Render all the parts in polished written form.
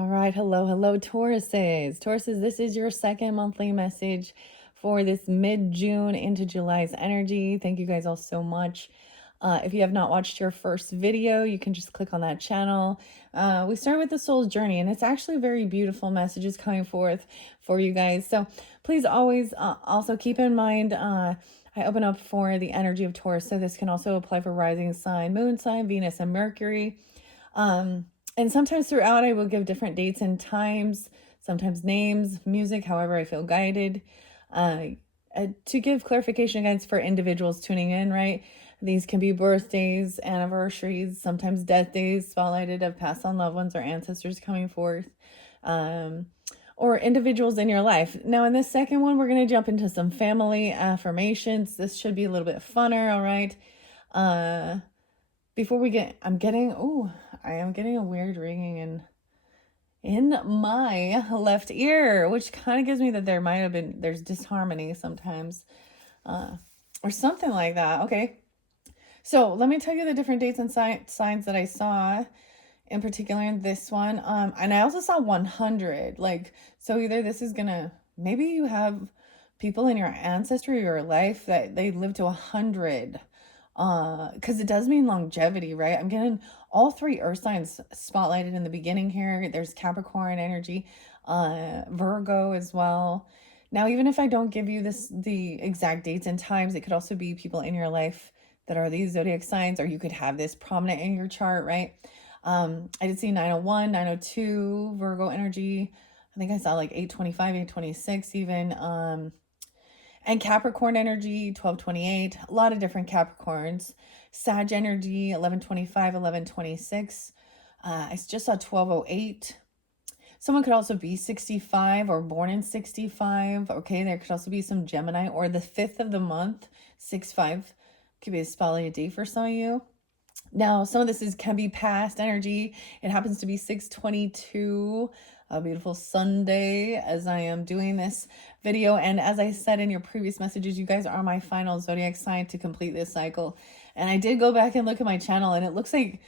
All right. Hello, Tauruses. Tauruses, this is your second monthly message for this mid-June into July's energy. Thank you guys all so much. If you have not watched your first video, you can just click on that channel. We start with the soul's journey, and it's actually very beautiful messages coming forth for you guys. So please always also keep in mind, I open up for the energy of Taurus. So this can also apply for rising sign, moon sign, Venus, and Mercury. And sometimes throughout, I will give different dates and times, sometimes names, music, however I feel guided, to give clarification guides for individuals tuning in, right? These can be birthdays, anniversaries, sometimes death days, spotlighted of passed on loved ones or ancestors coming forth, or individuals in your life. Now, in this second one, we're going to jump into some family affirmations. This should be a little bit funner, all right? Before we get, I am getting a weird ringing in my left ear, which kind of gives me that there's disharmony sometimes, or something like that. Okay. So let me tell you the different dates and signs that I saw in particular in this one. And I also saw 100, so either this is maybe you have people in your ancestry or your life that they live to 100. Because it does mean longevity, right? I'm getting all three earth signs spotlighted in the beginning here. There's Capricorn energy, Virgo as well. Now, even if I don't give you the exact dates and times, it could also be people in your life that are these zodiac signs, or you could have this prominent in your chart, right? I did see 901, 902, Virgo energy. I think I saw like 825, 826 even. And Capricorn energy, 1228, a lot of different Capricorns. Sag energy, 1125, 1126. I just saw 1208. Someone could also be 65 or born in 65. Okay, there could also be some Gemini, or the 5th of the month, 6/5. Could be a spotlighted day for some of you. Now, some of this can be past energy. It happens to be 6/22, a beautiful Sunday as I am doing this video. And as I said in your previous messages, you guys are my final zodiac sign to complete this cycle. And I did go back and look at my channel, and it looks like,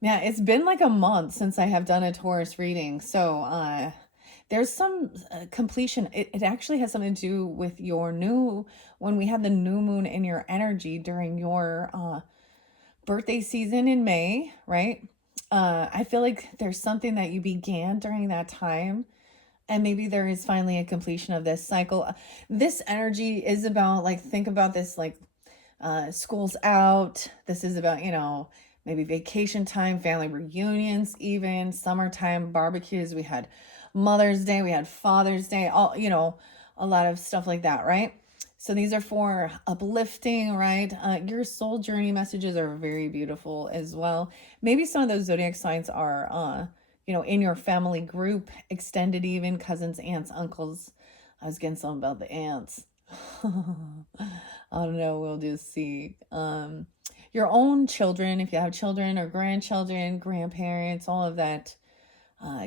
yeah, it's been like a month since I have done a Taurus reading. So there's some completion. It actually has something to do with when we had the new moon in your energy during your birthday season in May, right? I feel like there's something that you began during that time, and maybe there is finally a completion of this cycle. This energy is about, think about this, school's out. This is about, maybe vacation time, family reunions, even summertime barbecues. We had Mother's Day, we had Father's Day, a lot of stuff like that, right? So these are for uplifting, right? Your soul journey messages are very beautiful as well. Maybe some of those zodiac signs are, in your family group, extended even, cousins, aunts, uncles. I was getting something about the aunts. I don't know, we'll just see. Your own children, if you have children or grandchildren, grandparents, all of that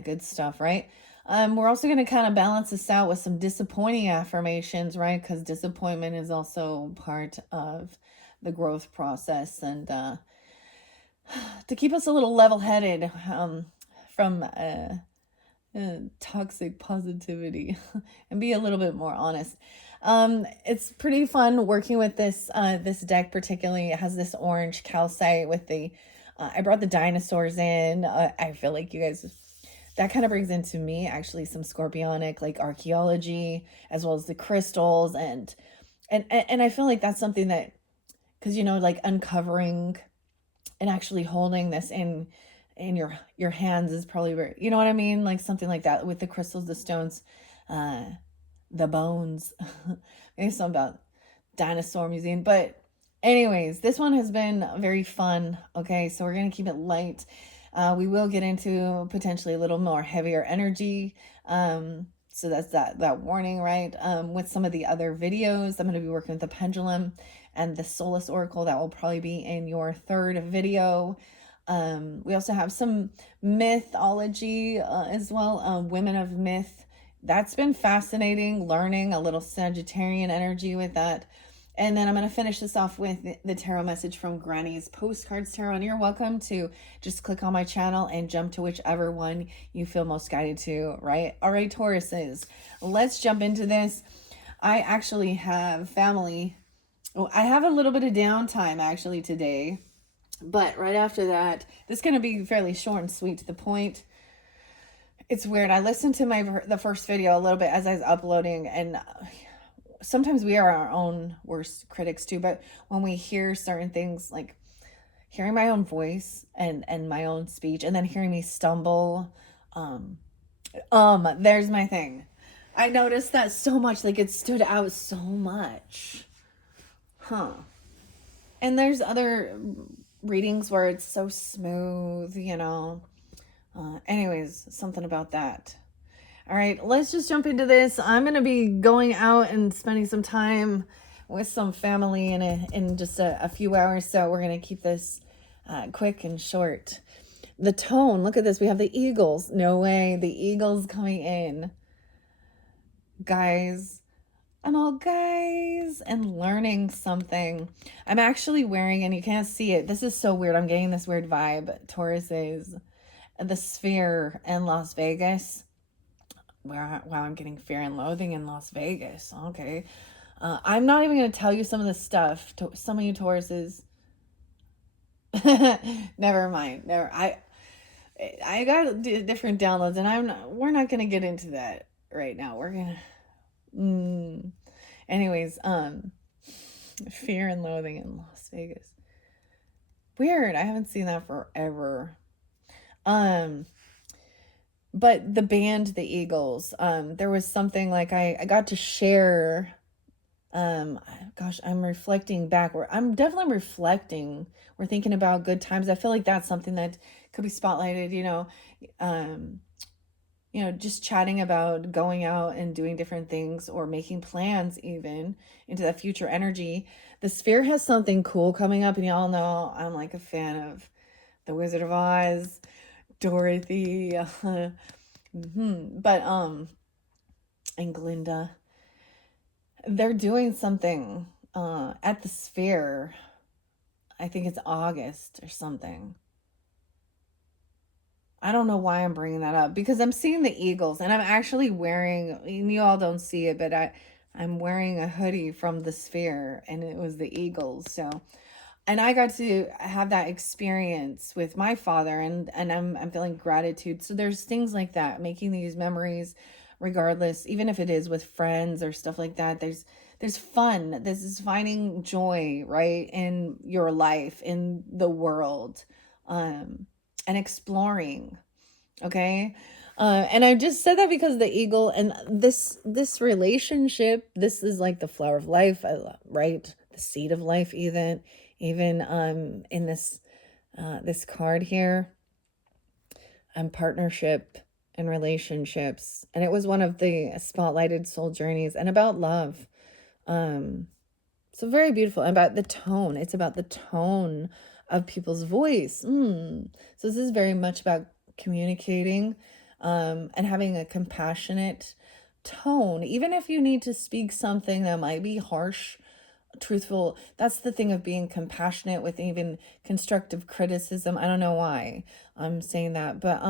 good stuff, right? We're also going to kind of balance this out with some disappointing affirmations, right? Because disappointment is also part of the growth process, and to keep us a little level-headed from toxic positivity and be a little bit more honest. It's pretty fun working with this deck. Particularly, it has this orange calcite with I brought the dinosaurs in. I feel like you guys, that kind of brings into me actually some scorpionic, like archaeology, as well as the crystals, and I feel like that's something that, because like uncovering and actually holding this in your hands is probably very, you know what I mean, like something like that with the crystals, the stones, the bones. Maybe something about dinosaur museum. But anyways, this one has been very fun. Okay, so we're gonna keep it light. We will get into potentially a little more heavier energy. So that's that warning, right? With some of the other videos, I'm going to be working with the pendulum and the Solus Oracle. That will probably be in your third video. We also have some mythology as well, women of myth. That's been fascinating, learning a little Sagittarian energy with that. And then I'm going to finish this off with the tarot message from Granny's Postcards Tarot. And you're welcome to just click on my channel and jump to whichever one you feel most guided to, right? All right, Tauruses, let's jump into this. I actually have family. Oh, I have a little bit of downtime actually today. But right after that, this is going to be fairly short and sweet to the point. It's weird. I listened to the first video a little bit as I was uploading, and sometimes we are our own worst critics too. But when we hear certain things, like hearing my own voice and my own speech, and then hearing me stumble, there's my thing. I noticed that so much, like it stood out so much. Huh. And there's other readings where it's so smooth, you know. Anyways, something about that. All right, let's just jump into this. I'm going to be going out and spending some time with some family in just a few hours. So we're going to keep this quick and short. The tone, look at this. We have the eagles. No way. The eagles coming in. Guys, I'm all guys and learning something. I'm actually wearing, and you can't see it. This is so weird. I'm getting this weird vibe. Taurus is the Sphere in Las Vegas. Wow, I'm getting Fear and Loathing in Las Vegas. Okay. I'm not even going to tell you some of the stuff. Some of you Tauruses. Never mind. I got different downloads, and we're not going to get into that right now. We're going to. Anyways, Fear and Loathing in Las Vegas. Weird. I haven't seen that forever. But the band, the Eagles, there was something like I got to share. Gosh, I'm reflecting backward. I'm definitely reflecting. We're thinking about good times. I feel like that's something that could be spotlighted, just chatting about going out and doing different things or making plans even into that future energy. The Sphere has something cool coming up, and y'all know I'm like a fan of The Wizard of Oz, Dorothy, but and Glinda, they're doing something at the Sphere. I think it's August or something. I don't know why I'm bringing that up, because I'm seeing the Eagles, and I'm actually wearing, and you all don't see it, but I'm wearing a hoodie from the Sphere, and it was the Eagles. So, and I got to have that experience with my father, and I'm feeling gratitude. So there's things like that, making these memories, regardless, even if it is with friends or stuff like that. There's fun. This is finding joy, right, in your life, in the world, and exploring. Okay. And I just said that because the eagle and this relationship, this is like the flower of life, right? The seed of life, even in this card here, partnership and relationships, and it was one of the spotlighted soul journeys and about love. So very beautiful. And about the tone, it's about the tone of people's voice. So this is very much about communicating and having a compassionate tone, even if you need to speak something that might be harsh, truthful. That's the thing of being compassionate with even constructive criticism. I don't know why I'm saying that, but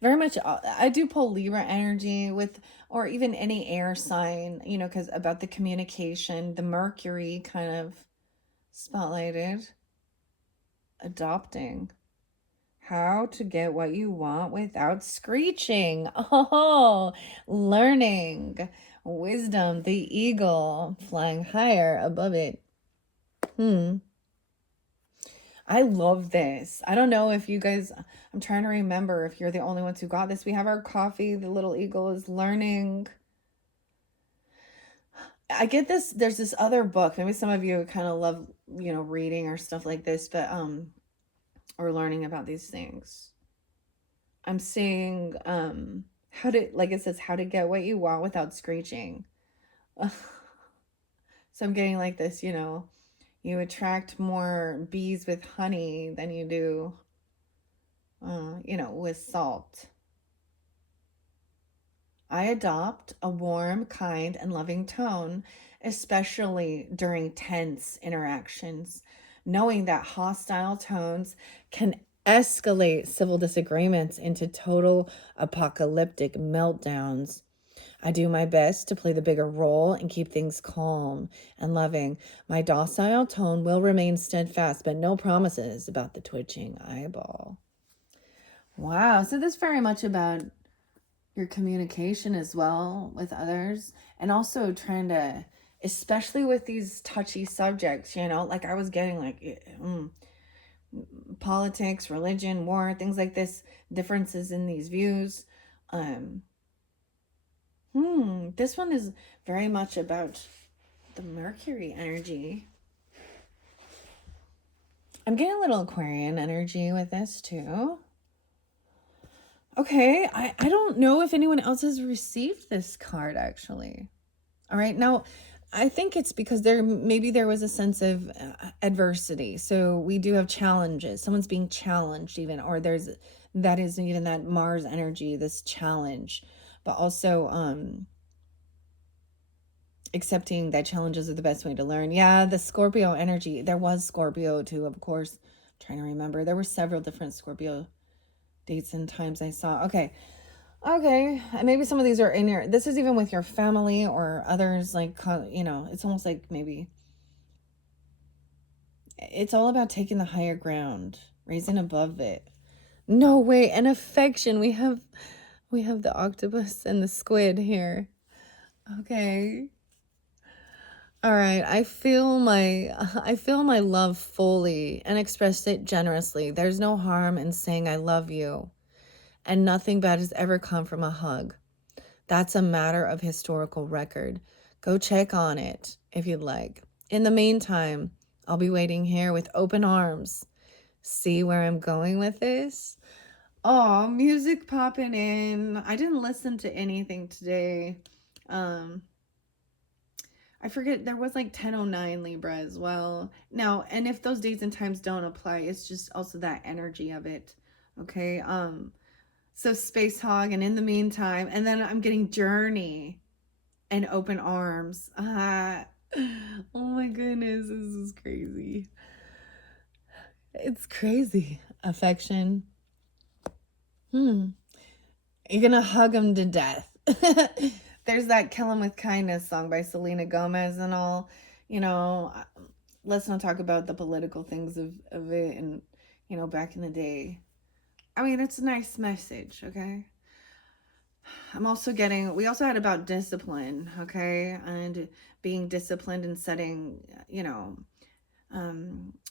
very much I do pull Libra energy with, or even any air sign, because about the communication, the Mercury kind of spotlighted. Adopting. How to get what you want without screeching. Oh, learning. Wisdom, the eagle flying higher above it. I love this. I don't know if you guys, I'm trying to remember if you're the only ones who got this. We have our coffee. The little eagle is learning. I get this. There's this other book. Maybe some of you kind of love, reading or stuff like this, but, or learning about these things. I'm seeing, like it says, how to get what you want without screeching. So I'm getting like this, you attract more bees with honey than you do, with salt. I adopt a warm, kind, and loving tone, especially during tense interactions, knowing that hostile tones can escalate civil disagreements into total apocalyptic meltdowns. I do my best to play the bigger role and keep things calm and loving. My docile tone will remain steadfast, but no promises about the twitching eyeball. Wow, so this is very much about your communication as well with others, and also trying to, especially with these touchy subjects, like I was getting like politics, religion, war, things like this, differences in these views. Um, this one is very much about the Mercury energy. I'm getting a little Aquarian energy with this too. Okay, I don't know if anyone else has received this card actually. All right, now I think it's because there was a sense of adversity. So we do have challenges. Someone's being challenged even, or that is even that Mars energy, this challenge, but also accepting that challenges are the best way to learn. Yeah, the Scorpio energy. There was Scorpio too, of course. I'm trying to remember. There were several different Scorpio dates and times I saw. Okay. Maybe some of these are in your, this is even with your family or others, like, it's almost like maybe it's all about taking the higher ground, raising above it. No way, and affection. We have the octopus and the squid here. Okay. All right, I feel my love fully and express it generously. There's no harm in saying I love you, and nothing bad has ever come from a hug. That's a matter of historical record. Go check on it if you'd like. In the meantime, I'll be waiting here with open arms. See where I'm going with this? Oh, music popping in. I didn't listen to anything today. Um, I forget there was like 10:09 Libra as well. Now, and if those dates and times don't apply, it's just also that energy of it. Okay. So Space Hog, and in the meantime, and then I'm getting Journey and Open Arms. Oh my goodness, this is crazy. It's crazy. Affection. You're gonna hug him to death. There's that Kill 'Em With Kindness song by Selena Gomez and all. You know, let's not talk about the political things of it and, back in the day. I mean, it's a nice message, okay? We also had about discipline, okay? And being disciplined and setting,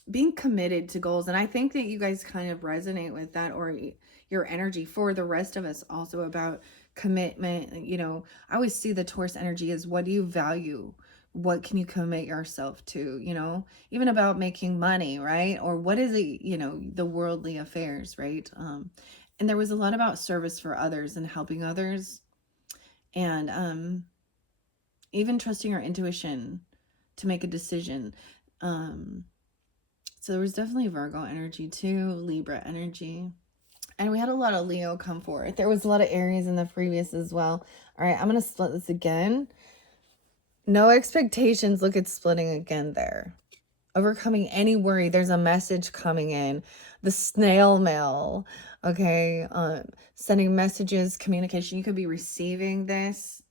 being committed to goals. And I think that you guys kind of resonate with that, or your energy. For the rest of us, also about commitment. I always see the Taurus energy as, what do you value? What can you commit yourself to? Even about making money, right? Or what is it, the worldly affairs, right? And there was a lot about service for others and helping others, and even trusting our intuition to make a decision. So there was definitely Virgo energy too, Libra energy. And we had a lot of Leo come forth. There was a lot of Aries in the previous as well. All right, I'm going to split this again. No expectations. Look at splitting again there. Overcoming any worry. There's a message coming in. The snail mail. Okay. Sending messages, communication. You could be receiving this.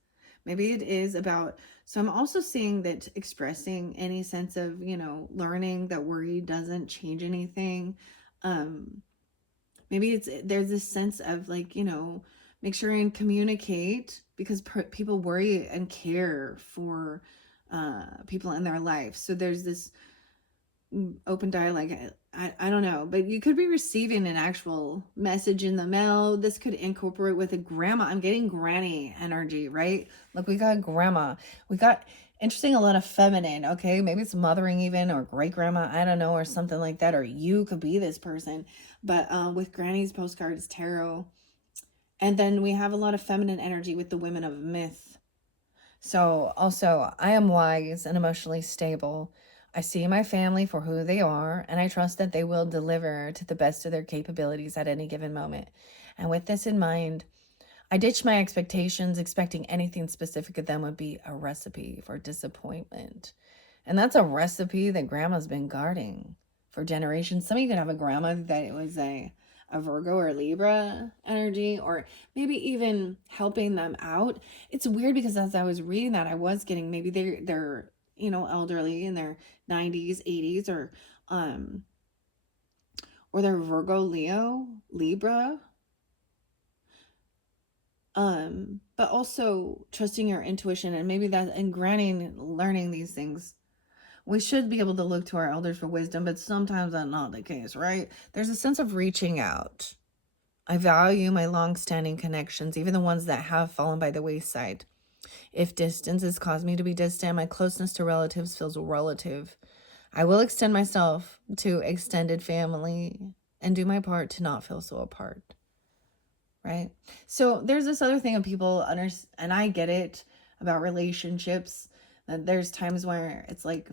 Maybe it is about, so I'm also seeing that expressing any sense of, learning that worry doesn't change anything. Maybe there's this sense of like, make sure and communicate, because people worry and care for people in their life. So there's this open dialogue. I don't know, but you could be receiving an actual message in the mail. This could incorporate with a grandma. I'm getting granny energy, right? Look, we got grandma. We got, interesting, a lot of feminine. Okay, maybe it's mothering even, or great grandma, I don't know, or something like that. Or you could be this person. But with granny's postcards, tarot. And then we have a lot of feminine energy with the women of myth. So also, I am wise and emotionally stable. I see my family for who they are, and I trust that they will deliver to the best of their capabilities at any given moment. And with this in mind, I ditched my expectations, expecting anything specific of them would be a recipe for disappointment. And that's a recipe that grandma's been guarding for generations. Some of you could have a grandma that it was a Virgo or Libra energy, or maybe even helping them out. It's weird because as I was reading that, I was getting maybe they're elderly in their 90s, 80s, or they're Virgo, Leo, Libra. But also trusting your intuition, and maybe that, and granting learning these things, we should be able to look to our elders for wisdom, but sometimes that's not the case, right? There's a sense of reaching out. I value my long-standing connections, even the ones that have fallen by the wayside. If distance has caused me to be distant, my closeness to relatives feels relative. I will extend myself to extended family and do my part to not feel so apart. Right? So there's this other thing of people and I get it about relationships, that there's times where it's like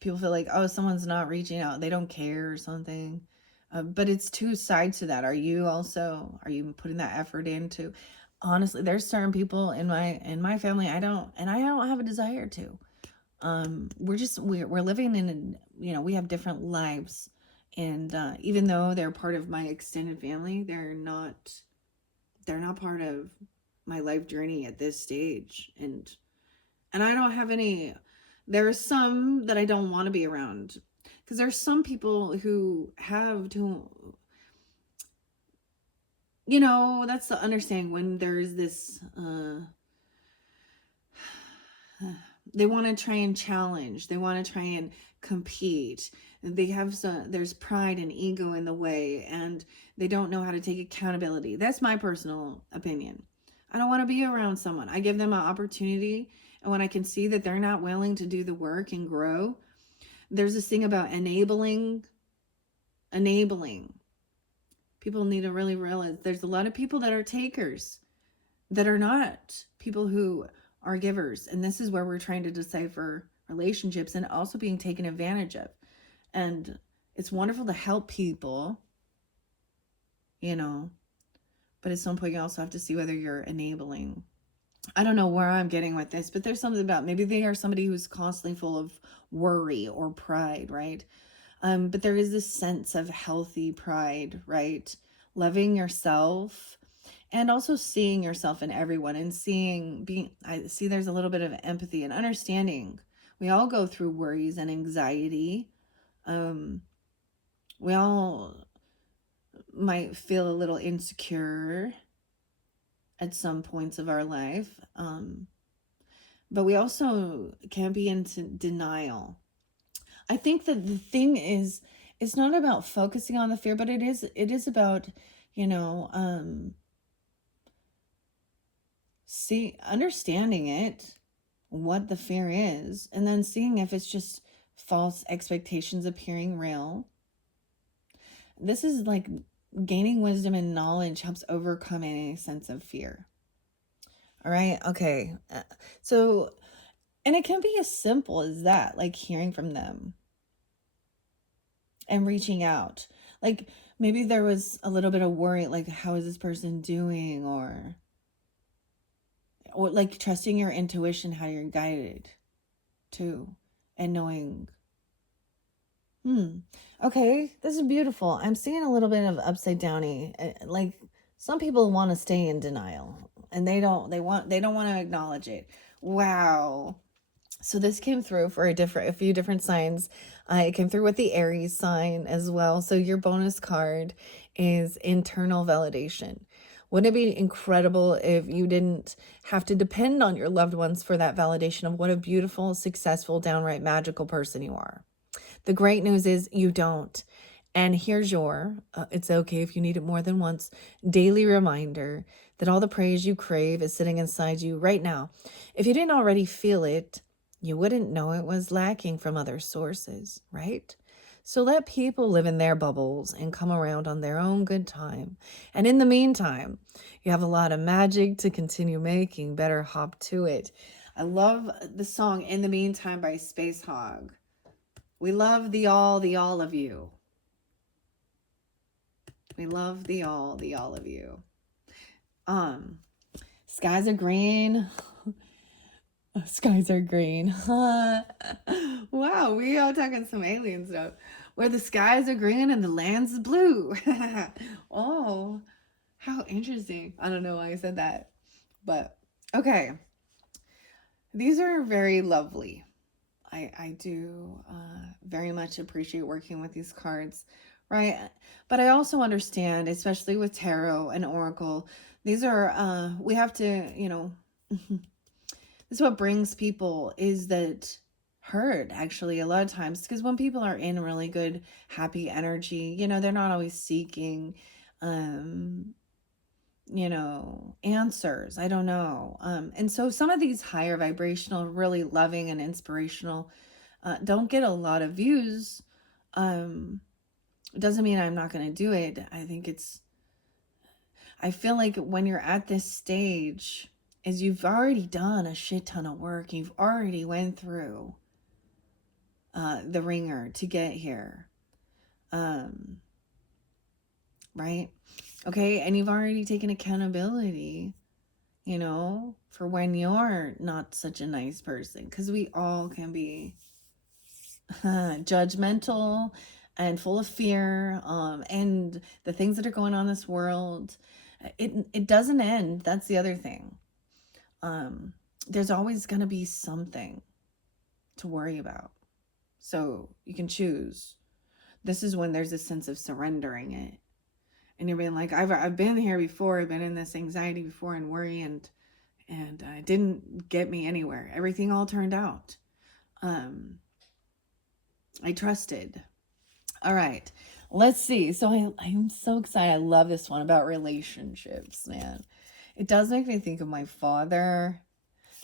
people feel like, oh, someone's not reaching out, they don't care or something. But it's two sides to that. Are you putting that effort into? Honestly, there's certain people in my family I don't have a desire to. We're living in we have different lives, and even though they're part of my extended family, they're not part of my life journey at this stage. And I don't have any. There are some that I don't want to be around, because there's some people who have to, that's the understanding when there's this they want to try and challenge, they want to try and compete, there's pride and ego in the way, and they don't know how to take accountability. That's my personal opinion. I don't want to be around someone. I give them an opportunity, and when I can see that they're not willing to do the work and grow, there's this thing about enabling. People need to really realize there's a lot of people that are takers, that are not people who are givers. And this is where we're trying to decipher relationships and also being taken advantage of. And it's wonderful to help people, but at some point you also have to see whether you're enabling. I don't know where I'm getting with this, but there's something about, maybe they are somebody who's constantly full of worry or pride, right? But there is this sense of healthy pride, right? Loving yourself, and also seeing yourself in everyone, and I see there's a little bit of empathy and understanding. We all go through worries and anxiety. We all might feel a little insecure at some points of our life. But we also can be into denial. I think that the thing is, it's not about focusing on the fear, but it is about, understanding it, what the fear is, and then seeing if it's just false expectations appearing real. This is like gaining wisdom and knowledge helps overcome any sense of fear. All right. Okay. So, and it can be as simple as that, like hearing from them and reaching out. Like maybe there was a little bit of worry, like how is this person doing, or like trusting your intuition, how you're guided to, and knowing, okay, this is beautiful. I'm seeing a little bit of upside downy. Like some people want to stay in denial, and they don't want to acknowledge it. Wow. So this came through for a few different signs. It came through with the Aries sign as well. So your bonus card is internal validation. Wouldn't it be incredible if you didn't have to depend on your loved ones for that validation of what a beautiful, successful, downright magical person you are? The great news is you don't. And here's it's okay if you need it more than once, daily reminder that all the praise you crave is sitting inside you right now. If you didn't already feel it, you wouldn't know it was lacking from other sources, right? So let people live in their bubbles and come around on their own good time. And in the meantime, you have a lot of magic to continue making. Better hop to it. I love the song In the Meantime by Space Hog. We love the all of you. We love the all of you. Skies are green. Skies are green. Wow, we all talking some alien stuff. Where the skies are green and the land's blue. Oh, how interesting. I don't know why I said that. But okay. These are very lovely. I do very much appreciate working with these cards, right? But I also understand, especially with tarot and oracle, these are, we have to, this is what brings people is that hurt actually a lot of times, because when people are in really good, happy energy, they're not always seeking, um, answers. I don't know. And so some of these higher vibrational, really loving and inspirational don't get a lot of views. It doesn't mean I'm not going to do it. I feel like when you're at this stage is you've already done a shit ton of work. You've already went through the ringer to get here. Right? Okay. And you've already taken accountability, for when you're not such a nice person. Because we all can be judgmental and full of fear, and the things that are going on in this world, it doesn't end. That's the other thing. There's always going to be something to worry about, so you can choose. This is when there's a sense of surrendering it, and you're being like, I've been here before. I've been in this anxiety before and worry, and it didn't get me anywhere. Everything all turned out. I trusted. All right, let's see. So I'm so excited. I love this one about relationships, man. It does make me think of my father.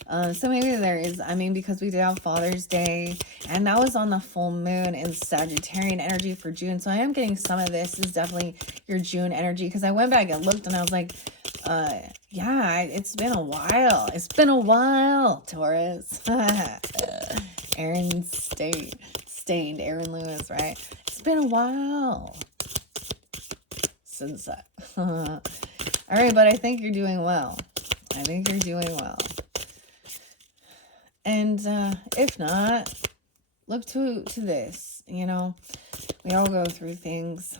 So maybe there is, because we did have Father's Day, and that was on the full moon in Sagittarian energy for June. So I am getting some of this is definitely your June energy, because I went back and looked and I was like, yeah, it's been a while. It's been a while, Taurus. Aaron Stained, Aaron Lewis, right? It's been a while since that. All right, but I think you're doing well. And if not, look to this. We all go through things.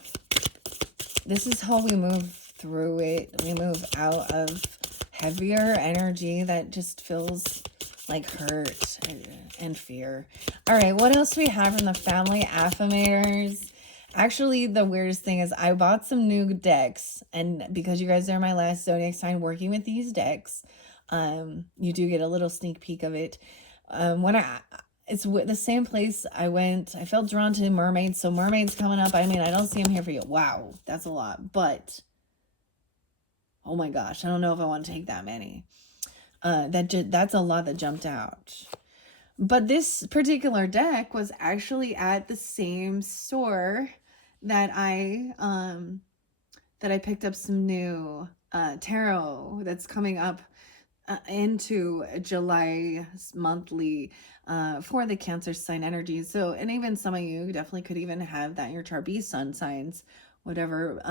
This is how we move through it. We move out of heavier energy that just feels like hurt and fear. All right, what else do we have from the family Affirmators? Actually, the weirdest thing is I bought some new decks, and because you guys are my last zodiac sign working with these decks, you do get a little sneak peek of it. It's the same place I went. I felt drawn to mermaids, so mermaids coming up. I don't see them here for you. Wow, that's a lot, but oh my gosh, I don't know if I want to take that many. That's a lot that jumped out. But this particular deck was actually at the same store that I picked up some new tarot that's coming up into July monthly for the Cancer sign energy. So, and even some of you definitely could even have that in your chart, be sun signs, whatever.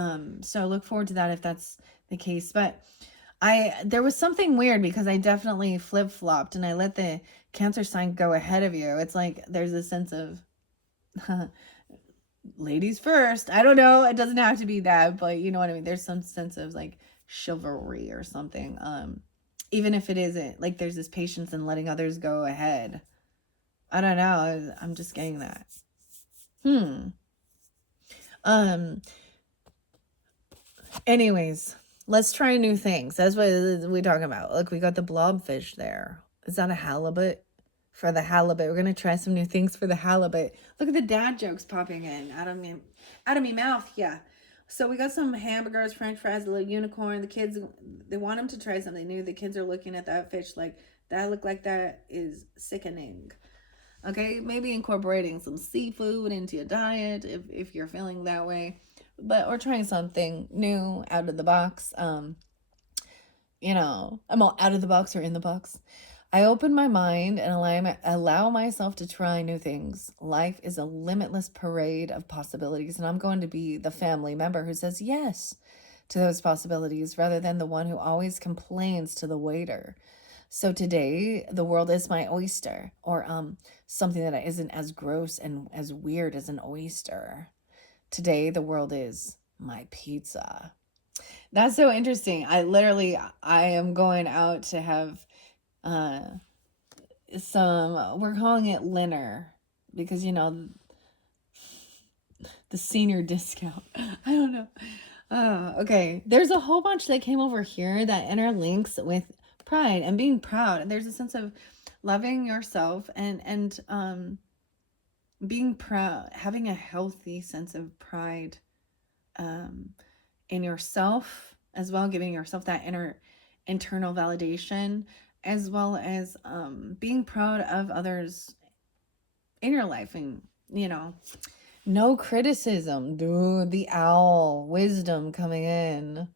So I look forward to that if that's the case. But there was something weird because I definitely flip-flopped and I let the Cancer sign go ahead of you. It's like there's a sense of ladies first. I don't know. It doesn't have to be that, but you know what I mean? There's some sense of like chivalry or something. Even if it isn't, like there's this patience in letting others go ahead. I don't know. I'm just getting that. Anyways, let's try new things. That's what we're talking about. Look, we got the blobfish there. Is that a halibut? For the halibut, we're going to try some new things for the halibut. Look at the dad jokes popping in out of me mouth. Yeah. So we got some hamburgers, french fries, a little unicorn. The kids, they want them to try something new. The kids are looking at that fish like, that look like that is sickening. Okay, maybe incorporating some seafood into your diet if you're feeling that way. Or trying something new out of the box. I'm all out of the box or in the box. I open my mind and allow myself to try new things. Life is a limitless parade of possibilities, and I'm going to be the family member who says yes to those possibilities rather than the one who always complains to the waiter. So today, the world is my oyster, or something that isn't as gross and as weird as an oyster. Today, the world is my pizza. That's so interesting. I am going out to have uh, we're calling it Linner because, the senior discount. I don't know. Okay. There's a whole bunch that came over here that interlinks with pride and being proud. And there's a sense of loving yourself and being proud, having a healthy sense of pride um, in yourself as well, giving yourself that internal validation, as well as being proud of others in your life. And, no criticism, dude. The owl, wisdom coming in.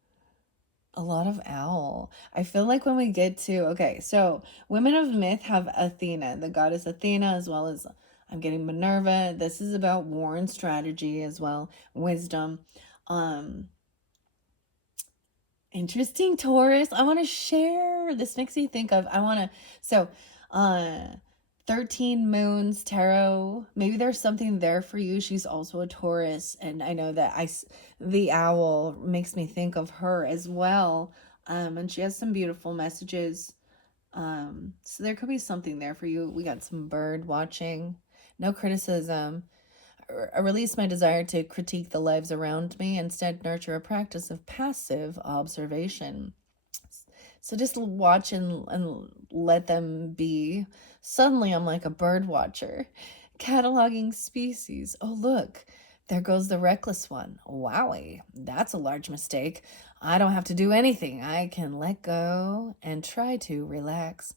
A lot of owl. I feel like when we get to, okay, so women of myth have Athena, the goddess Athena, as well as I'm getting Minerva. This is about war and strategy as well, wisdom. Um, Interesting, Taurus. I want to share. This makes me think of, so, uh, 13 Moons Tarot. Maybe there's something there for you. She's also a Taurus. And I know that the owl makes me think of her as well. And she has some beautiful messages. So there could be something there for you. We got some bird watching. No criticism. I release my desire to critique the lives around me, instead nurture a practice of passive observation. So just watch and let them be. Suddenly I'm like a bird watcher, cataloging species. Oh, look, there goes the reckless one. Wowie, that's a large mistake. I don't have to do anything. I can let go and try to relax.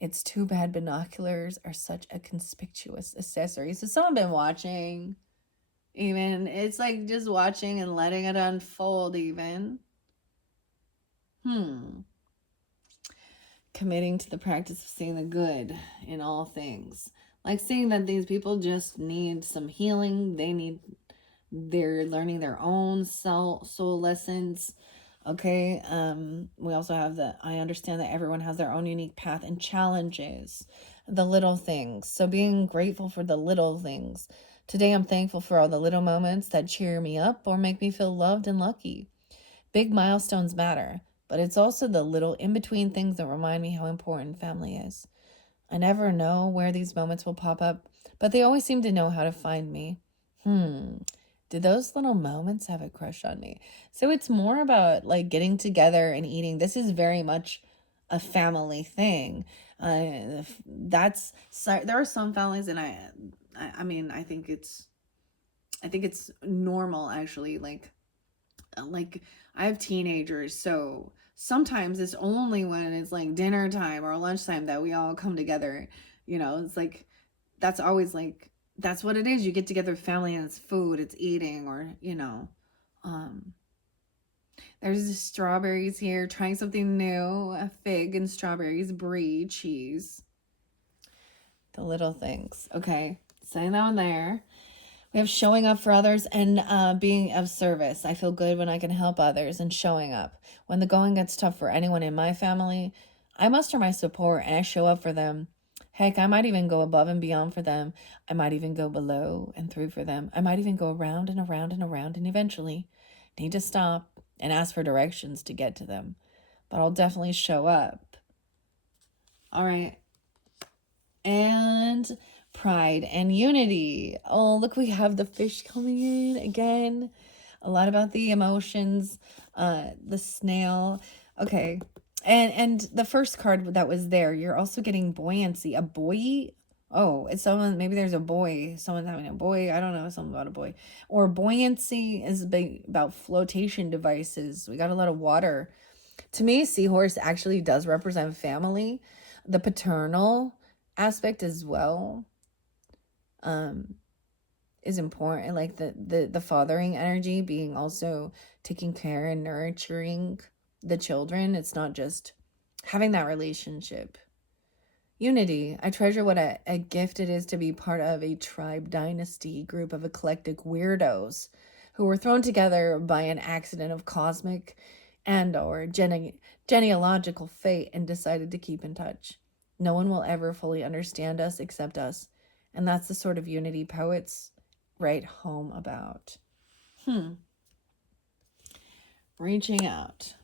It's too bad binoculars are such a conspicuous accessory. So someone been watching, even. It's like just watching and letting it unfold, even. Committing to the practice of seeing the good in all things. Like seeing that these people just need some healing. They're learning their own soul lessons. Okay. We also have I understand that everyone has their own unique path and challenges. The little things. So being grateful for the little things. Today I'm thankful for all the little moments that cheer me up or make me feel loved and lucky. Big milestones matter, but it's also the little in-between things that remind me how important family is. I never know where these moments will pop up, but they always seem to know how to find me. Do those little moments have a crush on me? So it's more about like getting together and eating. This is very much a family thing. There are some families, and I mean, I think it's normal actually. Like I have teenagers, so sometimes it's only when it's like dinner time or lunchtime that we all come together. It's like that's always like that's what it is. You get together with family and it's food, it's eating, or um there's the strawberries here, trying something new, a fig and strawberries, brie, cheese. The little things. Okay, setting that one there. We have showing up for others and being of service. I feel good when I can help others and showing up. When the going gets tough for anyone in my family, I muster my support and I show up for them. Heck, I might even go above and beyond for them. I might even go below and through for them. I might even go around and around and around and eventually need to stop and ask for directions to get to them. But I'll definitely show up. All right. And pride and unity. Oh, look, we have the fish coming in again. A lot about the emotions, the snail. Okay. And the first card that was there, you're also getting buoyancy. A buoy. Oh, it's someone, maybe there's a boy. Someone's having a boy. I don't know, something about a boy. Or buoyancy is about flotation devices. We got a lot of water. To me, seahorse actually does represent family. The paternal aspect as well is important, like the fathering energy, being also taking care and nurturing the children. It's not just having that relationship. Unity. I treasure what a gift it is to be part of a tribe dynasty group of eclectic weirdos who were thrown together by an accident of cosmic and or genealogical fate and decided to keep in touch. No one will ever fully understand us except us, and that's the sort of unity poets write home about. Reaching out.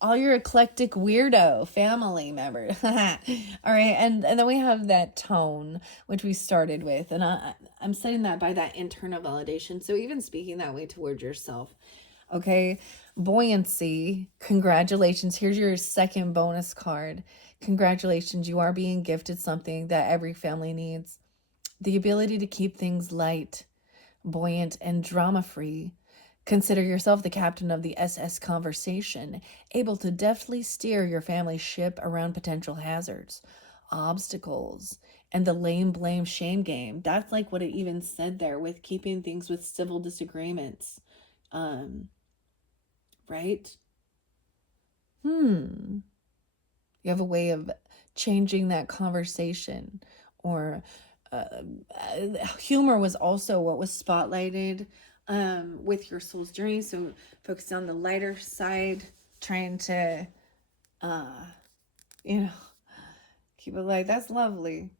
All your eclectic weirdo family members. All right, and then we have that tone which we started with, and I'm setting that by that internal validation. So even speaking that way towards yourself. Okay, buoyancy. Congratulations. Here's your second bonus card. Congratulations, you are being gifted something that every family needs. The ability to keep things light, buoyant, and drama free. Consider yourself the captain of the SS Conversation, able to deftly steer your family's ship around potential hazards, obstacles, and the lame blame shame game. That's like what it even said there with keeping things with civil disagreements. Right? You have a way of changing that conversation. Or humor was also what was spotlighted with your soul's journey. So focus on the lighter side, trying to, you know, keep it light. That's lovely.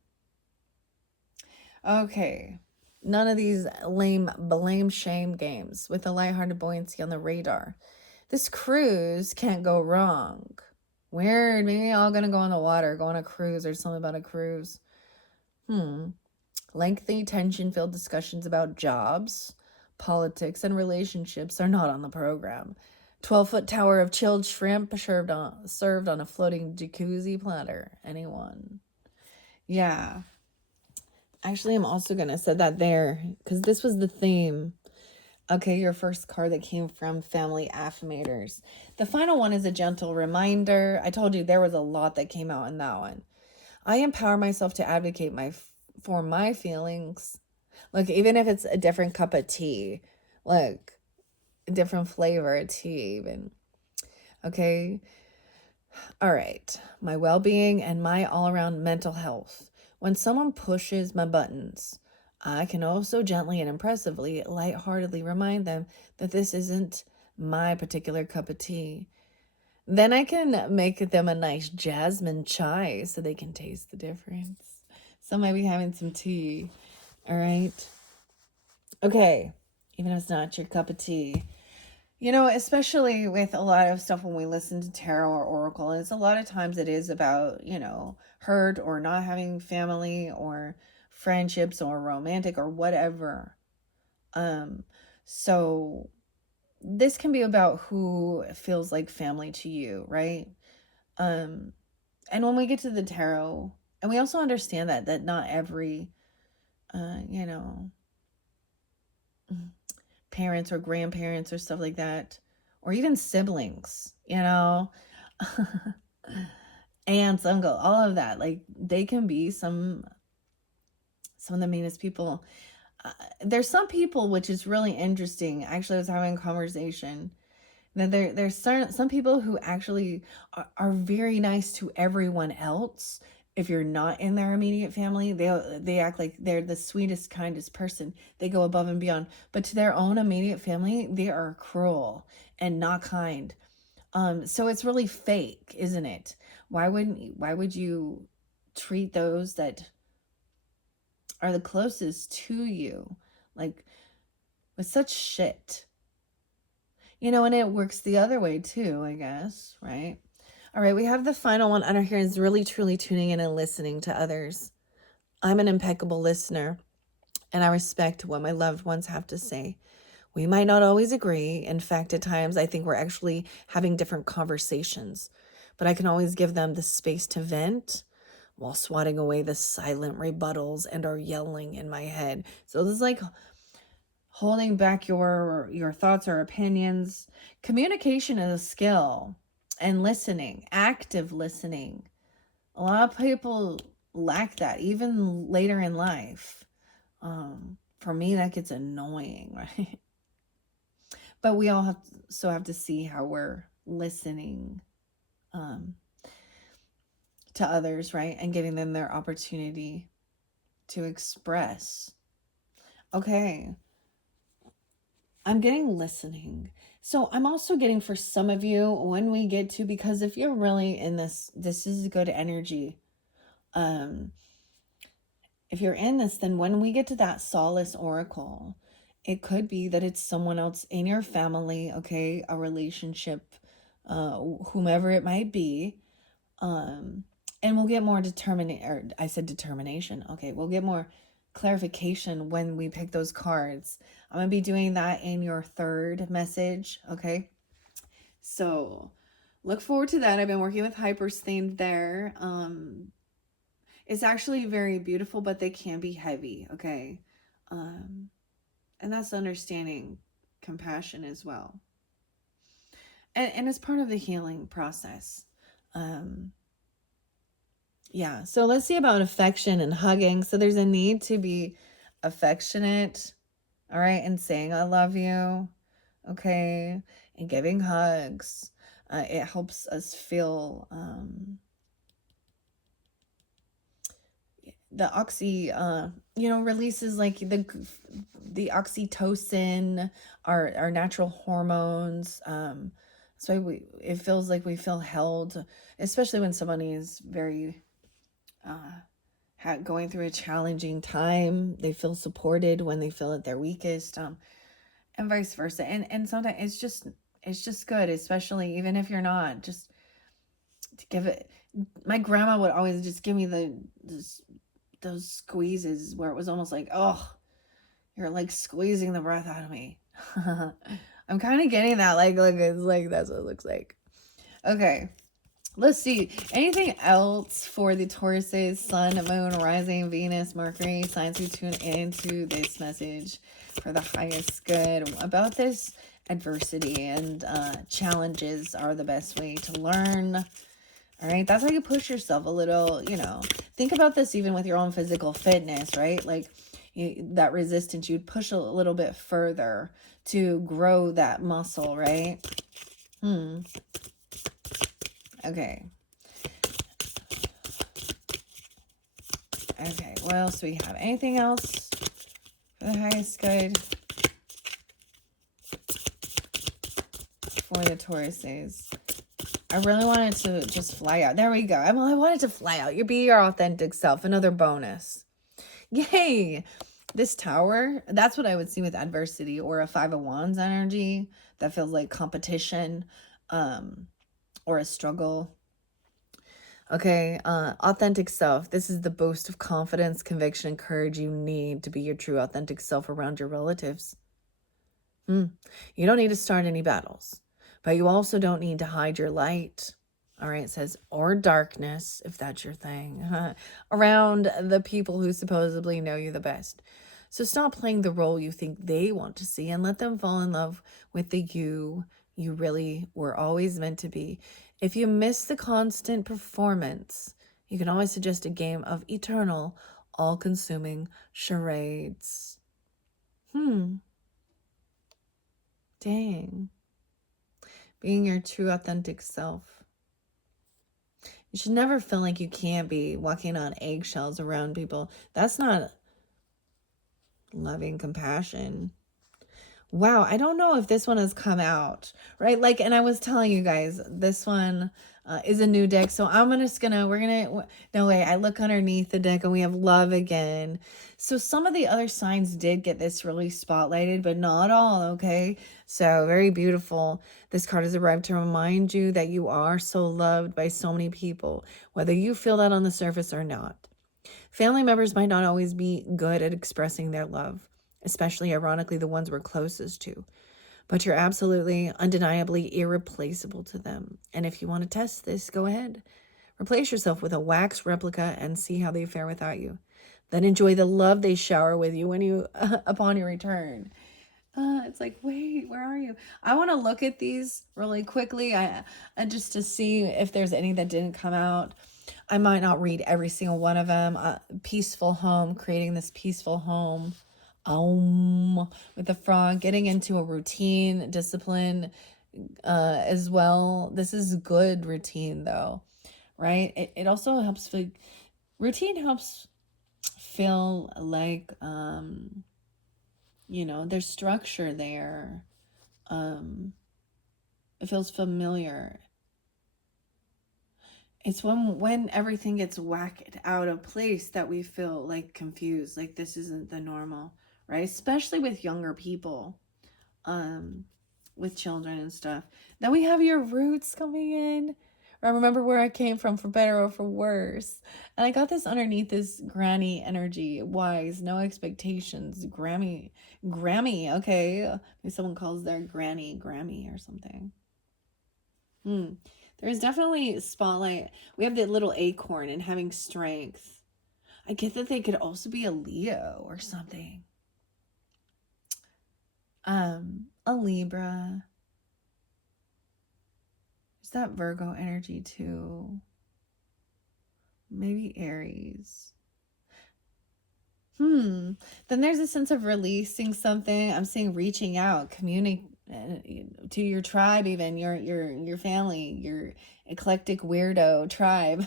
Okay. None of these lame blame shame games with a lighthearted buoyancy on the radar. This cruise can't go wrong. Weird. Maybe all gonna go on the water, go on a cruise or something about a cruise. Lengthy, tension-filled discussions about jobs, politics, and relationships are not on the program. 12-foot tower of chilled shrimp served on a floating jacuzzi platter. Anyone? Yeah. Actually, I'm also going to set that there because this was the theme. Okay, your first card that came from Family Affirmators. The final one is a gentle reminder. I told you there was a lot that came out in that one. I empower myself to advocate for my feelings. Look, even if it's a different cup of tea, like a different flavor of tea, even. Okay. All right. My well being and my all around mental health. When someone pushes my buttons, I can also gently and impressively, lightheartedly remind them that this isn't my particular cup of tea. Then I can make them a nice jasmine chai so they can taste the difference. So maybe having some tea. All right. Okay. Even if it's not your cup of tea. You know, especially with a lot of stuff when we listen to tarot or oracle, it's a lot of times it is about, hurt or not having family or friendships or romantic or whatever. So this can be about who feels like family to you, right? And when we get to the tarot, and we also understand that not every, you know, parents or grandparents or stuff like that, or even siblings, aunts, uncle, all of that, like they can be some of the meanest people. There's some people, which is really interesting. Actually, I was having a conversation that there's some people who actually are very nice to everyone else. If you're not in their immediate family, they act like they're the sweetest, kindest person. They go above and beyond. But to their own immediate family, they are cruel and not kind. So it's really fake, isn't it? Why would you treat those that are the closest to you like with such shit? And it works the other way too, I guess, right? All right, we have the final one under here is really truly tuning in and listening to others. I'm an impeccable listener, and I respect what my loved ones have to say. We might not always agree. In fact, at times, I think we're actually having different conversations, but I can always give them the space to vent while swatting away the silent rebuttals and or yelling in my head. So this is like holding back your thoughts or opinions. Communication is a skill, and listening, active listening. A lot of people lack that, even later in life. For me, that gets annoying, right? But we all have to see how we're listening to others, right? And giving them their opportunity to express. Okay. I'm getting listening. So I'm also getting for some of you when we get to, because if you're really in this is good energy. Um, if you're in this, then when we get to that solace oracle, it could be that it's someone else in your family, okay, a relationship, whomever it might be. Um, and we'll get more I said determination. Okay, we'll get more clarification when we pick those cards. I'm going to be doing that in your third message, okay? So look forward to that. I've been working with hypersthene there. It's actually very beautiful, but they can be heavy, okay? Um, and that's understanding compassion as well. And it's part of the healing process. Yeah, so let's see about affection and hugging. So there's a need to be affectionate, all right, and saying I love you, okay, and giving hugs. It helps us feel the releases like the oxytocin, our natural hormones. So it feels like we feel held, especially when somebody is very going through a challenging time. They feel supported when they feel at their weakest, and vice versa. And sometimes it's just good, especially even if you're not, just to give it. My grandma would always just give me those squeezes where it was almost like, oh, you're like squeezing the breath out of me. I'm kind of getting that, like it's like that's what it looks like. Okay. Let's see. Anything else for the Tauruses, Sun, Moon, Rising, Venus, Mercury, signs who tune into this message for the highest good about this adversity and challenges are the best way to learn. All right. That's how you push yourself a little, think about this even with your own physical fitness, right? Like that resistance, you'd push a little bit further to grow that muscle, right? Okay. Okay, what else do we have? Anything else for the highest good for the Tauruses? I really wanted to just fly out. There we go. I wanted to fly out. You be your authentic self. Another bonus. Yay! This tower, that's what I would see with adversity or a Five of Wands energy that feels like competition or a struggle. Okay, authentic self. This is the boost of confidence, conviction, and courage you need to be your true authentic self around your relatives. You don't need to start any battles, but you also don't need to hide your light. All right, it says, or darkness, if that's your thing, around the people who supposedly know you the best. So stop playing the role you think they want to see and let them fall in love with the you really were always meant to be. If you miss the constant performance, you can always suggest a game of eternal, all-consuming charades. Dang. Being your true authentic self. You should never feel like you can't be walking on eggshells around people. That's not loving compassion. Wow, I don't know if this one has come out, right? Like, and I was telling you guys, this one is a new deck. So no way, I look underneath the deck and we have love again. So some of the other signs did get this really spotlighted, but not all, okay? So very beautiful. This card has arrived to remind you that you are so loved by so many people, whether you feel that on the surface or not. Family members might not always be good at expressing their love, especially ironically the ones we're closest to. But you're absolutely, undeniably irreplaceable to them. And if you want to test this, go ahead. Replace yourself with a wax replica and see how they fare without you. Then enjoy the love they shower with you upon your return. It's like, wait, where are you? I want to look at these really quickly. Just to see if there's any that didn't come out. I might not read every single one of them. Peaceful home, creating this peaceful home. With the frog, getting into a routine, discipline, as well. This is good routine though, right? It also helps routine helps feel like You know, there's structure there. It feels familiar. It's when everything gets whacked out of place that we feel like confused, like this isn't the normal, right? Especially with younger people, um, with children and stuff. Then we have your roots coming in. I remember where I came from, for better or for worse. And I got this underneath this granny energy, wise, no expectations, Grammy, okay. Maybe someone calls their granny Grammy or something. There's definitely spotlight. We have the little acorn and having strength. I get that they could also be a Leo or something. A Libra. Is that Virgo energy too? Maybe Aries. Then there's a sense of releasing something. I'm seeing reaching out, communicate to your tribe, even your family, your eclectic weirdo tribe.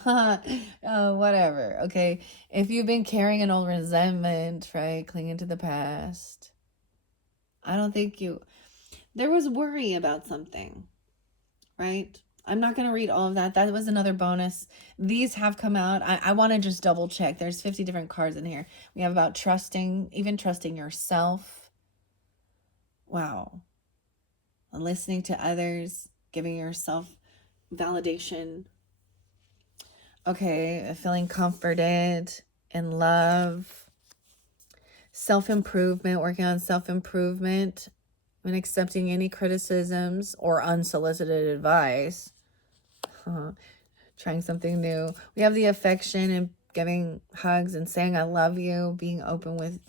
Whatever. Okay. If you've been carrying an old resentment, right, clinging to the past, I don't think there was worry about something, right? I'm not going to read all of that. That was another bonus. These have come out. I want to just double check. There's 50 different cards in here. We have about trusting, even trusting yourself. Wow. Listening to others, giving yourself validation. Okay, feeling comforted, in love, self-improvement, working on self-improvement, and accepting any criticisms or unsolicited advice. Trying something new. We have the affection and giving hugs and saying I love you, being open with,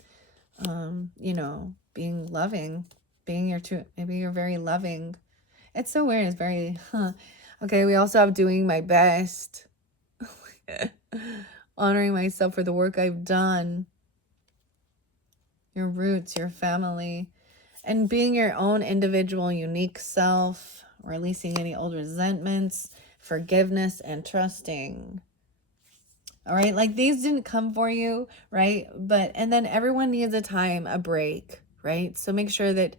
being loving, being your true, maybe you're very loving. It's so weird. It's very, Okay, we also have doing my best. Honoring myself for the work I've done. Your roots, your family. And being your own individual, unique self. Releasing any old resentments. Forgiveness and trusting. All right, like these didn't come for you, right? And then everyone needs a break, right? So make sure that,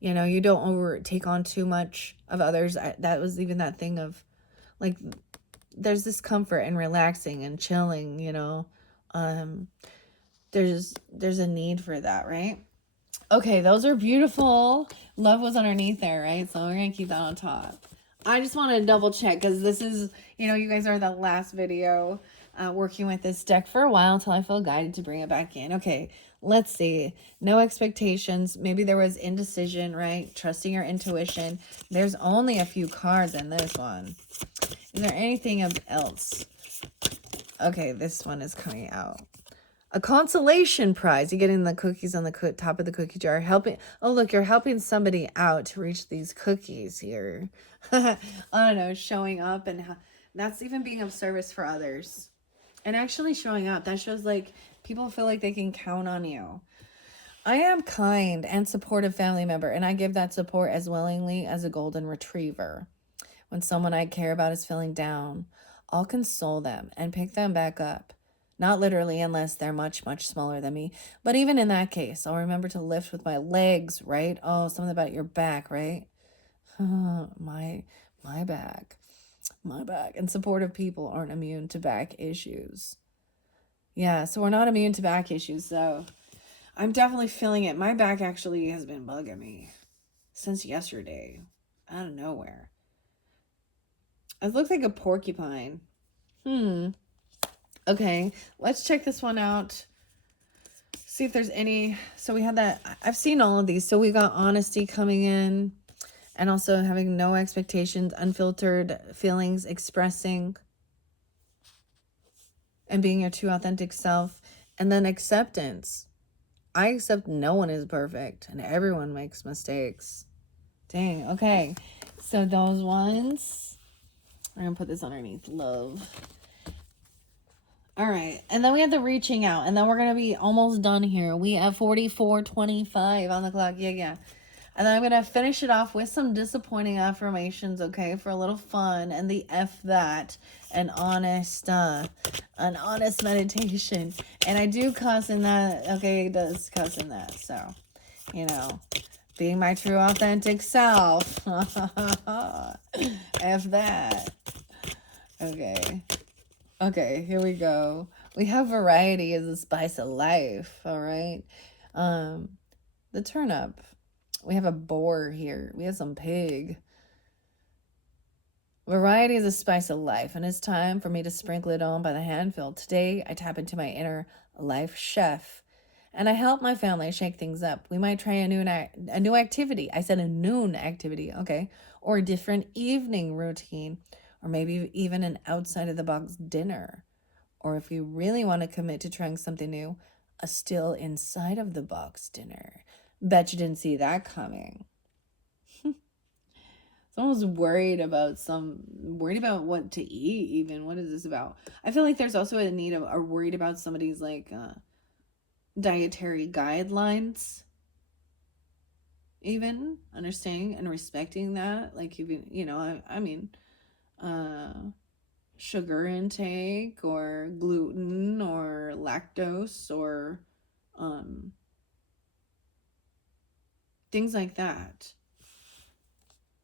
you don't take on too much of others. That was even that thing of, like, there's this comfort and relaxing and chilling, there's a need for that, right? Okay, those are beautiful. Love was underneath there, right? So we're gonna keep that on top. I just want to double check because this is, you guys are the last video working with this deck for a while until I feel guided to bring it back in. Okay, let's see. No expectations. Maybe there was indecision, right? Trusting your intuition. There's only a few cards in this one. Is there anything else? Okay, this one is coming out. A consolation prize. You're getting the cookies on the top of the cookie jar. Look, you're helping somebody out to reach these cookies here. I don't know, showing up, and that's even being of service for others. And actually showing up, that shows like people feel like they can count on you. I am kind and supportive family member, and I give that support as willingly as a golden retriever. When someone I care about is feeling down, I'll console them and pick them back up. Not literally, unless they're much, much smaller than me. But even in that case, I'll remember to lift with my legs, right? Oh, something about your back, right? my back. My back. And supportive people aren't immune to back issues. Yeah, so we're not immune to back issues, so I'm definitely feeling it. My back actually has been bugging me since yesterday, out of nowhere. It looks like a porcupine. Okay, let's check this one out. See if there's any. So we had that. I've seen all of these. So we got honesty coming in, and also having no expectations, unfiltered feelings, expressing, and being your true authentic self. And then acceptance. I accept no one is perfect, and everyone makes mistakes. Dang, okay. So those ones, I'm going to put this underneath love. All right. And then we have the reaching out. And then we're going to be almost done here. We have 44:25 on the clock. Yeah. And then I'm going to finish it off with some disappointing affirmations, okay, for a little fun. And the F that, an honest meditation. And I do cuss in that. Okay, it does cuss in that. So you know, being my true authentic self. F that. Okay. Okay, here we go. We have variety as a spice of life, all right? The turnip. We have a boar here. We have some pig. Variety is a spice of life, and it's time for me to sprinkle it on by the handful. Today, I tap into my inner life chef, and I help my family shake things up. We might try a new activity. I said a noon activity, okay, or a different evening routine, or maybe even an outside of the box dinner. Or if you really want to commit to trying something new, a still inside of the box dinner. Bet you didn't see that coming. Someone's worried about what to eat even. What is this about? I feel like there's also a need of, or worried about somebody's like dietary guidelines, even understanding and respecting that. Like, I mean, uh, sugar intake or gluten or lactose or things like that.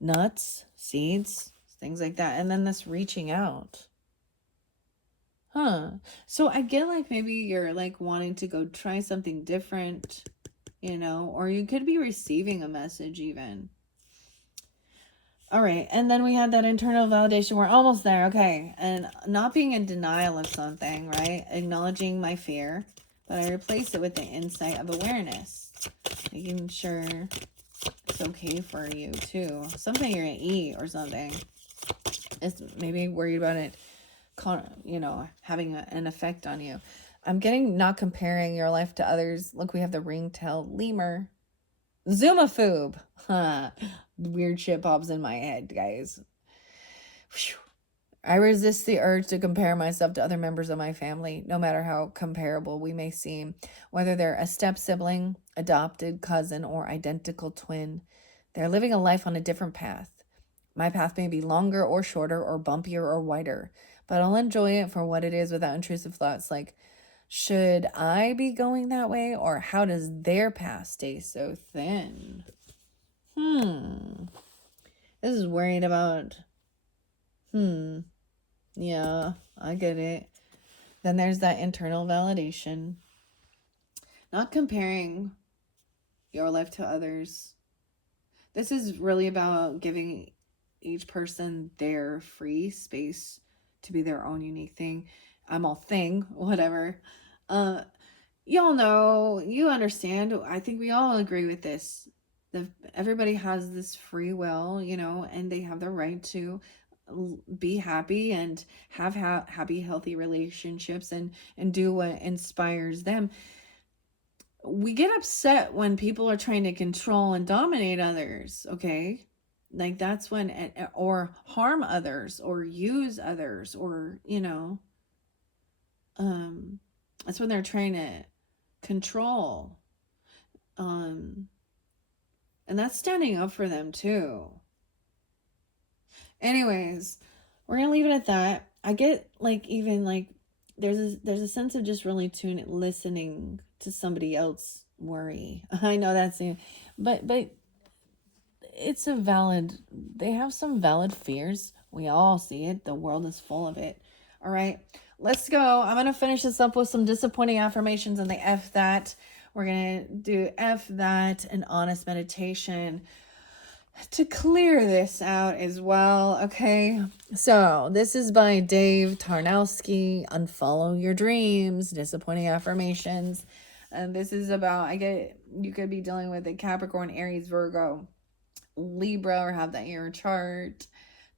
Nuts, seeds, things like that. And then this reaching out. Huh. So I get like maybe you're like wanting to go try something different, or you could be receiving a message even. All right. And then we had that internal validation. We're almost there. Okay. And not being in denial of something, right? Acknowledging my fear, but I replace it with the insight of awareness. Making sure it's okay for you too. Something you're going to eat or something. It's maybe worried about it, having an effect on you. I'm getting not comparing your life to others. Look, we have the ring-tailed lemur. Zoomaphobe. Huh. Weird shit pops in my head, guys. Whew. I resist the urge to compare myself to other members of my family, no matter how comparable we may seem, whether they're a step sibling, adopted cousin, or identical twin. They're living a life on a different path. My path may be longer or shorter or bumpier or wider, but I'll enjoy it for what it is without intrusive thoughts like, should I be going that way, or how does their path stay so thin? This is worried about, yeah, I get it. Then there's that internal validation. Not comparing your life to others. This is really about giving each person their free space to be their own unique thing. I'm all thing, whatever. Y'all know, you understand. I think we all agree with this. Everybody has this free will, and they have the right to be happy and have happy, healthy relationships and do what inspires them. We get upset when people are trying to control and dominate others, okay? Like that's when, or harm others or use others, or, that's when they're trying to control. And that's standing up for them too. Anyways, we're gonna leave it at that. I get like even like there's a sense of just really listening to somebody else worry. I know that's it, but it's they have some valid fears. We all see it. The world is full of it. All right, let's go. I'm gonna finish this up with some disappointing affirmations and the F that. We're gonna do F that, an honest meditation to clear this out as well. Okay, so this is by Dave Tarnowski. Unfollow your dreams, disappointing affirmations. And this is about, you could be dealing with a Capricorn, Aries, Virgo, Libra, or have that in your chart.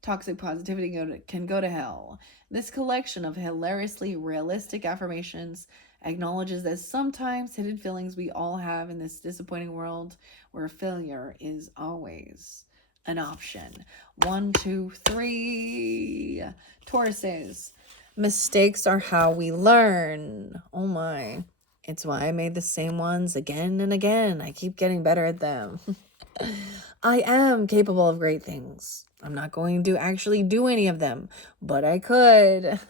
Toxic positivity can go to hell. This collection of hilariously realistic affirmations acknowledges that sometimes hidden feelings we all have in this disappointing world where failure is always an option. 1, 2, 3. Tauruses. Mistakes are how we learn. Oh my. It's why I made the same ones again and again. I keep getting better at them. I am capable of great things. I'm not going to actually do any of them, but I could.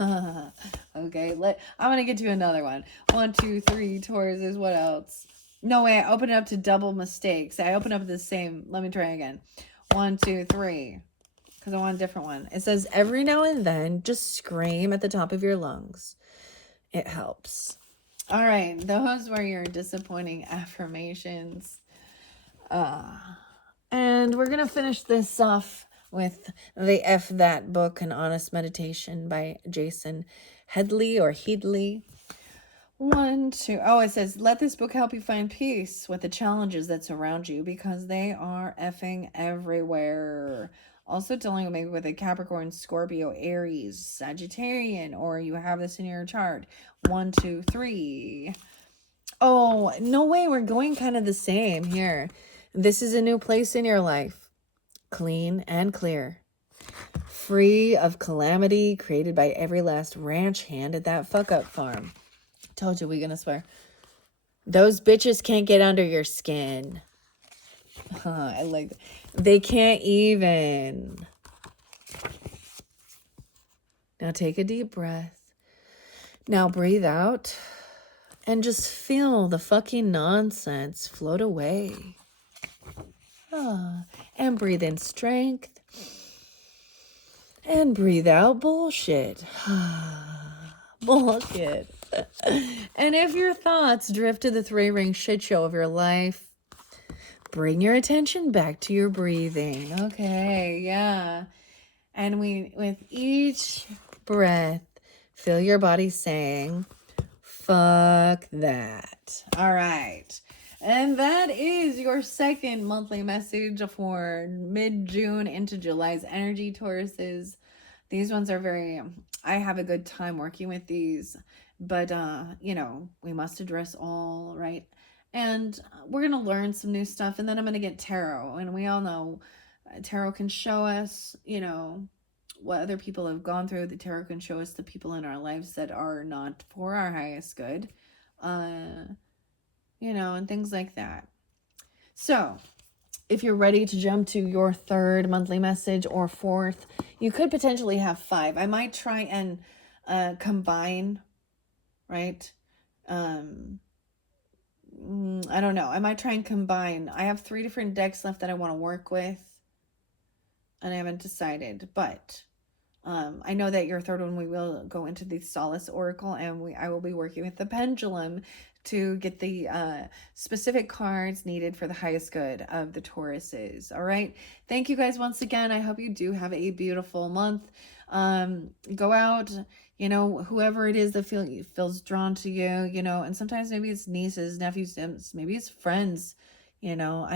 Okay, I'm going to get to another one. 1, 2, 3, Tauruses. What else? No way, I opened it up to double mistakes. I opened up the same. Let me try again. 1, 2, 3. Because I want a different one. It says, every now and then, just scream at the top of your lungs. It helps. All right, those were your disappointing affirmations. And we're going to finish this off with the F That Book, An Honest Meditation by Jason Headley or Headley. 1, 2. Oh, it says, let this book help you find peace with the challenges that surround you because they are effing everywhere. Also dealing maybe with a Capricorn, Scorpio, Aries, Sagittarian, or you have this in your chart. 1, 2, 3. Oh, no way. We're going kind of the same here. This is a new place in your life. Clean and clear. Free of calamity created by every last ranch hand at that fuck-up farm. Told you we gonna swear. Those bitches can't get under your skin. I like that. They can't even. Now take a deep breath. Now breathe out. And just feel the fucking nonsense float away. And breathe in strength. And breathe out bullshit. Bullshit. And if your thoughts drift to the three-ring shit show of your life, bring your attention back to your breathing. Okay, yeah. And with each breath, feel your body saying, fuck that. All right. And that is your second monthly message for mid-June into July's energy, Tauruses. These ones are very, I have a good time working with these, but, we must address all, right? And we're going to learn some new stuff, and then I'm going to get tarot. And we all know tarot can show us, what other people have gone through. The tarot can show us the people in our lives that are not for our highest good, and things like that. So if you're ready to jump to your third monthly message or fourth, you could potentially have 5. I might try and combine, right? I don't know. I might try and combine. I have 3 different decks left that I want to work with, and I haven't decided, but I know that your third one, we will go into the Solace Oracle, and I will be working with the Pendulum to get the specific cards needed for the highest good of the Tauruses. All right. Thank you guys once again. I hope you do have a beautiful month. Go out, whoever it is that feels drawn to you, and sometimes maybe it's nieces, nephews, maybe it's friends, or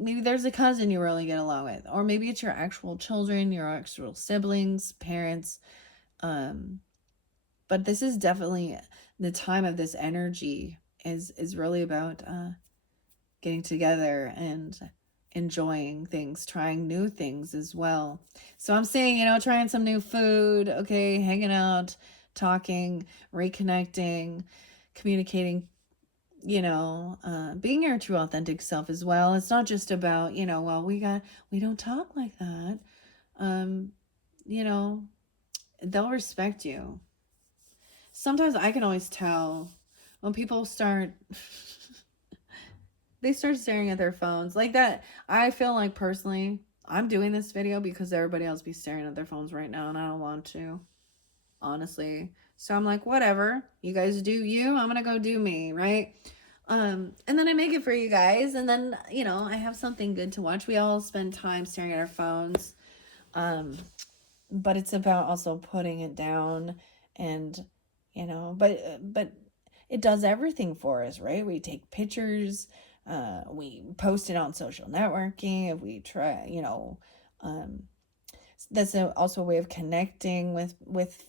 maybe there's a cousin you really get along with, or maybe it's your actual children, your actual siblings, parents. But this is definitely the time of this energy is really about getting together and enjoying things, trying new things as well. So I'm saying, trying some new food, okay, hanging out, talking, reconnecting, communicating, being your true authentic self as well. It's not just about, well, we don't talk like that. They'll respect you. Sometimes I can always tell when people they start staring at their phones like that. I feel like personally, I'm doing this video because everybody else be staring at their phones right now, and I don't want to, honestly. So I'm like, whatever, you guys do you, I'm gonna go do me, right? And then I make it for you guys, and then I have something good to watch. We all spend time staring at our phones, but it's about also putting it down, and but it does everything for us, right? We take pictures, we post it on social networking. If we try, that's also a way of connecting with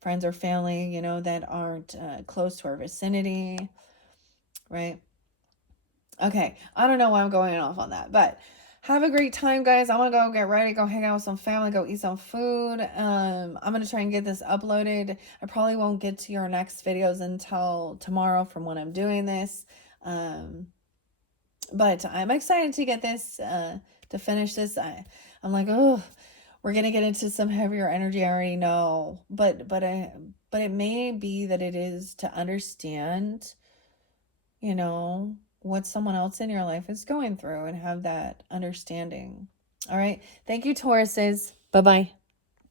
friends or family, that aren't close to our vicinity, right? Okay, I don't know why I'm going off on that, but have a great time, guys. I'm gonna go get ready, go hang out with some family, go eat some food. I'm gonna try and get this uploaded. I probably won't get to your next videos until tomorrow from when I'm doing this. But I'm excited to get this, to finish this. I'm like, oh, we're gonna get into some heavier energy. I already know, but it may be that it is to understand you know, what someone else in your life is going through and have that understanding. All right. Thank you, Tauruses. Bye-bye.